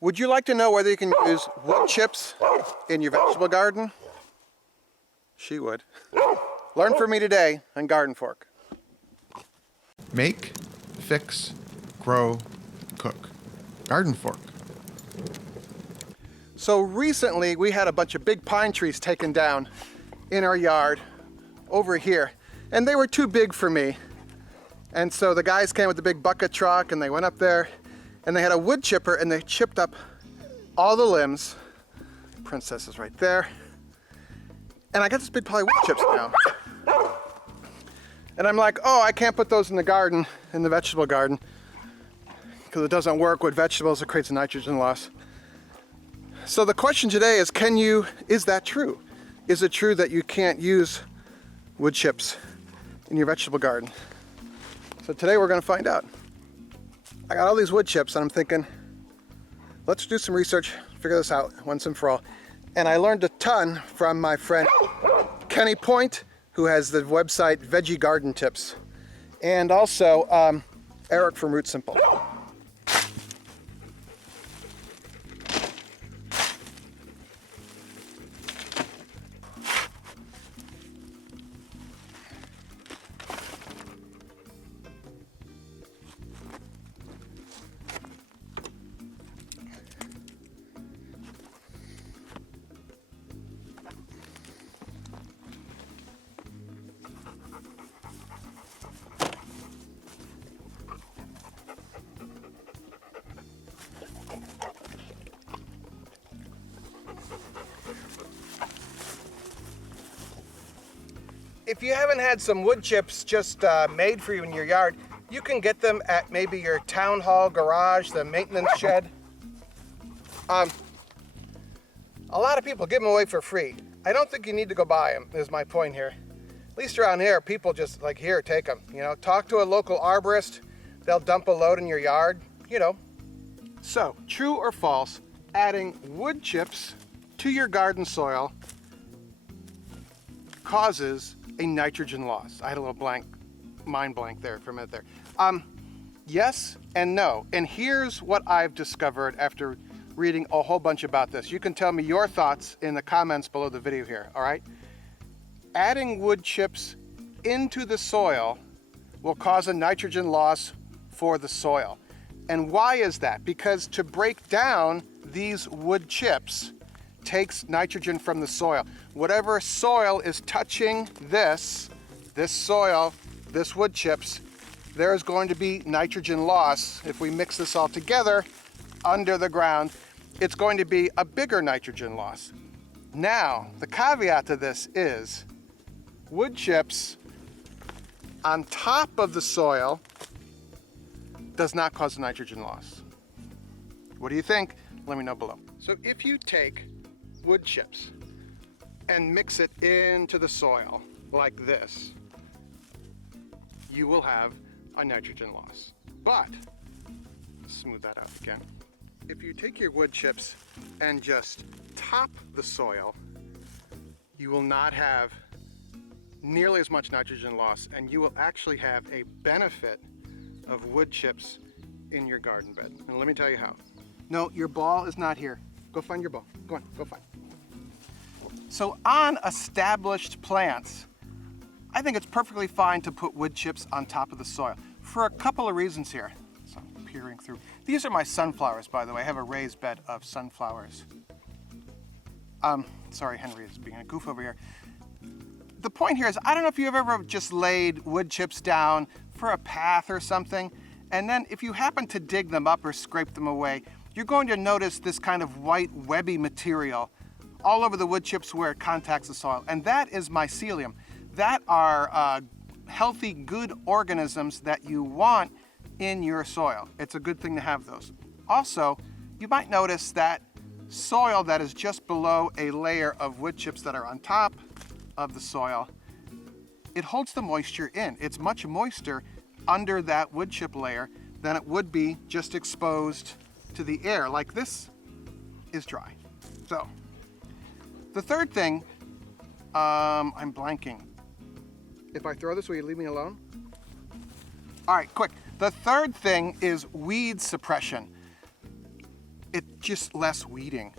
Would you like to know whether you can use wood chips in your vegetable garden? She would. Learn from me today on GardenFork. Make, fix, grow, cook. GardenFork. So recently we had a bunch of big pine trees taken down in our yard over here, and they were too big for me. And so the guys came with the big bucket truck and they went up there and they had a wood chipper and they chipped up all the limbs. Princess is right there. And I got this big pile of wood chips now. And I'm like, oh, I can't put those in the garden, in the vegetable garden, because it doesn't work with vegetables. It creates a nitrogen loss. So the question today is, is that true? Is it true that you can't use wood chips in your vegetable garden? So today we're going to find out. I got all these wood chips and I'm thinking, let's do some research, figure this out once and for all. And I learned a ton from my friend Kenny Point, who has the website Veggie Garden Tips, and also Eric from Root Simple. If you haven't had some wood chips just made for you in your yard, you can get them at maybe your town hall garage, the maintenance shed. A lot of people give them away for free. I don't think you need to go buy them, is my point here. At least around here, people just like, here, take them. You know, talk to a local arborist. They'll dump a load in your yard, you know. So, true or false, adding wood chips to your garden soil causes a nitrogen loss? I had a little mind blank there for a minute there. Yes and no. And here's what I've discovered after reading a whole bunch about this. You can tell me your thoughts in the comments below the video here, all right? Adding wood chips into the soil will cause a nitrogen loss for the soil. And why is that? Because to break down these wood chips takes nitrogen from the soil. Whatever soil is touching this soil, this wood chips, there is going to be nitrogen loss. If we mix this all together under the ground, it's going to be a bigger nitrogen loss. Now, the caveat to this is wood chips on top of the soil does not cause a nitrogen loss. What do you think? Let me know below. So if you take wood chips and mix it into the soil like this, you will have a nitrogen loss. But, smooth that out again. If you take your wood chips and just top the soil, you will not have nearly as much nitrogen loss, and you will actually have a benefit of wood chips in your garden bed. And let me tell you how. No, your ball is not here. Go find your ball. Go on, go find. So on established plants, I think it's perfectly fine to put wood chips on top of the soil for a couple of reasons here. So I'm peering through. These are my sunflowers, by the way. I have a raised bed of sunflowers. Sorry, Henry is being a goof over here. The point here is, I don't know if you've ever just laid wood chips down for a path or something, and then if you happen to dig them up or scrape them away, you're going to notice this kind of white webby material all over the wood chips where it contacts the soil, and that is mycelium. That are healthy, good organisms that you want in your soil. It's a good thing to have those. Also, you might notice that soil that is just below a layer of wood chips that are on top of the soil, it holds the moisture in. It's much moister under that wood chip layer than it would be just exposed to the air. Like this is dry. So, the third thing, I'm blanking. If I throw this, will you leave me alone? All right, quick. The third thing is weed suppression. It's just less weeding.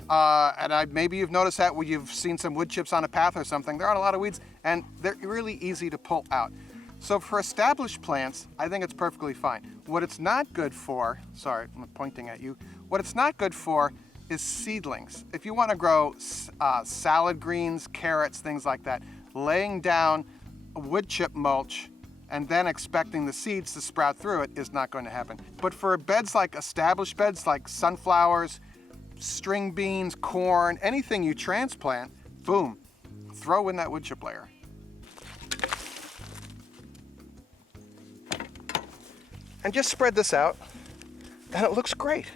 Maybe you've noticed that when you've seen some wood chips on a path or something, there aren't a lot of weeds and they're really easy to pull out. So for established plants, I think it's perfectly fine. What it's not good for, sorry, I'm pointing at you. What it's not good for is seedlings. If you want to grow salad greens, carrots, things like that, laying down wood chip mulch and then expecting the seeds to sprout through it is not going to happen. But for beds like established beds like sunflowers, string beans, corn, anything you transplant, boom, throw in that wood chip layer. And just spread this out, and it looks great.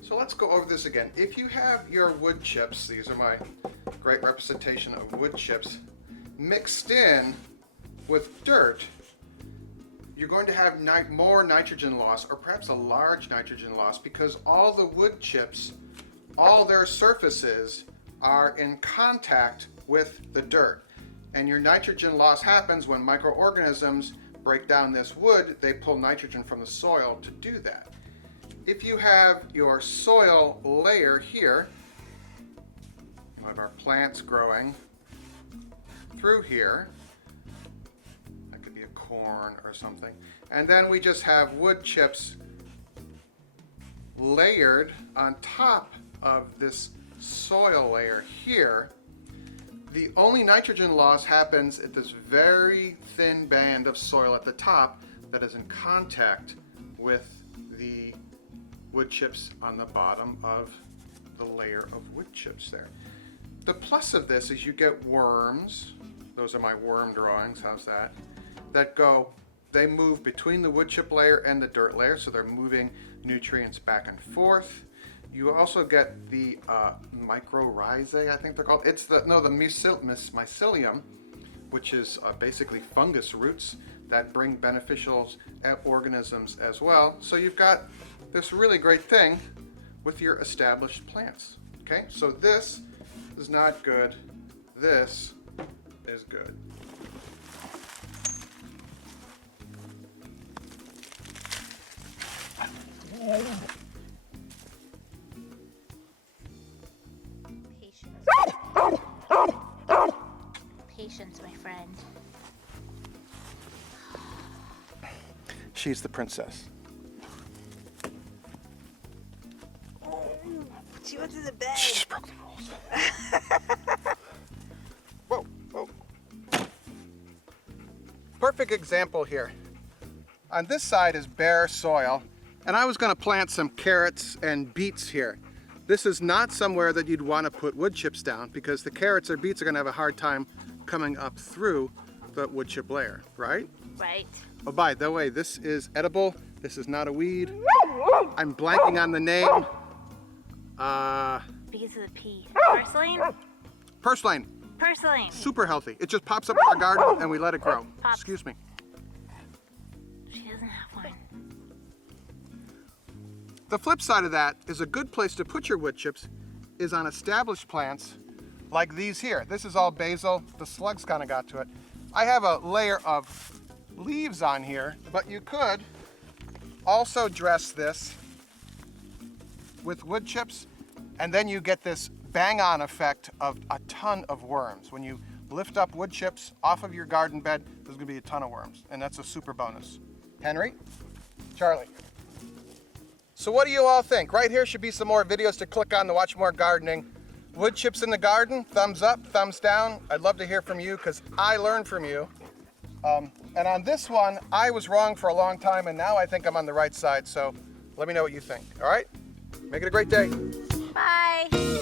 So let's go over this again. If you have your wood chips, these are my great representation of wood chips, mixed in with dirt, you're going to have more nitrogen loss, or perhaps a large nitrogen loss, because all the wood chips, all their surfaces are in contact with the dirt. And your nitrogen loss happens when microorganisms break down this wood. They pull nitrogen from the soil to do that. If you have your soil layer here, we have our plants growing through here. That could be a corn or something. And then we just have wood chips layered on top of this soil layer here. The only nitrogen loss happens at this very thin band of soil at the top that is in contact with the wood chips on the bottom of the layer of wood chips there. The plus of this is you get worms. Those are my worm drawings, how's that? They move between the wood chip layer and the dirt layer, so they're moving nutrients back and forth. You also get the mycorrhizae, I think they're called. It's the mycelium, which is basically fungus roots that bring beneficial organisms as well. So you've got this really great thing with your established plants. Okay, so this is not good. This is good. Patience, my friend. She's the princess. She went to the bed. She just broke the rules. Whoa, whoa. Perfect example here. On this side is bare soil, and I was going to plant some carrots and beets here. This is not somewhere that you'd want to put wood chips down, because the carrots or beets are going to have a hard time coming up through the wood chip layer, right? Right. Oh, by the way, this is edible. This is not a weed. I'm blanking on the name. Because of the P. Purslane? Purslane. Purslane. Super healthy. It just pops up in our garden and we let it grow. Pops. Excuse me. She doesn't have one. The flip side of that is a good place to put your wood chips is on established plants like these here. This is all basil. The slugs kind of got to it. I have a layer of leaves on here, but you could also dress this with wood chips, and then you get this bang-on effect of a ton of worms. When you lift up wood chips off of your garden bed, there's gonna be a ton of worms, and that's a super bonus. Henry? Charlie? So what do you all think? Right here should be some more videos to click on to watch more gardening. Wood chips in the garden, thumbs up, thumbs down. I'd love to hear from you because I learned from you. And on this one, I was wrong for a long time, and now I think I'm on the right side, so let me know what you think, all right? Make it a great day. Bye.